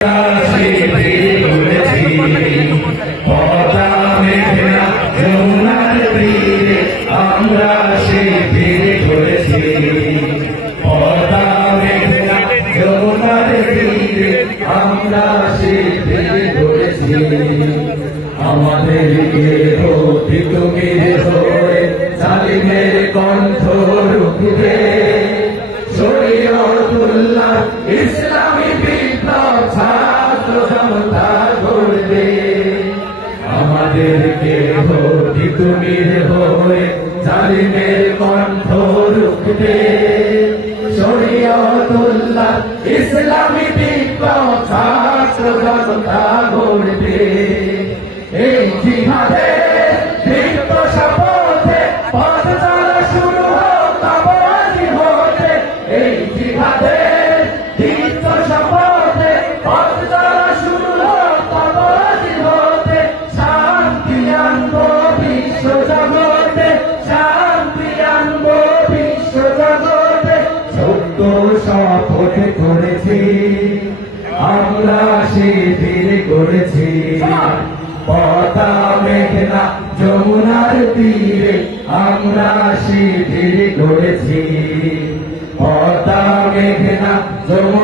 আমরা শিবির করেছি যমুনার তীরে আমরা শিবির করেছি আমাদেরকে তুমি হয়ে জালিমের কণ্ঠ রুখবে শরীয়তুল্লাহ ইসলামী বিপ্লব ছাত্র জনতা গড়বে আমাদেরকে তুমি হয়ে জালিমের কণ্ঠ রুখবে শরীয়তুল্লাহ ইসলামী বিপ্লব ছাত্র জনতা গড়বে এই জিহাদে দীপ্ত শপথে পথ চলা শুরু হোক আবাজি হতে এই জিহাদে দীপ্ত শপথে পথ চলা শুরু হোক আবাজি হতে শান্তি আনবো বিশ্ব জগতে শান্তি আনবো বিশ্ব জগতে সত্য শপথ করেছি আমরা শিবির করেছি পদ্মা মেঘনা যমুনার তীরে আমরা শিবির করেছি পদ্মা মেঘনা যমুনা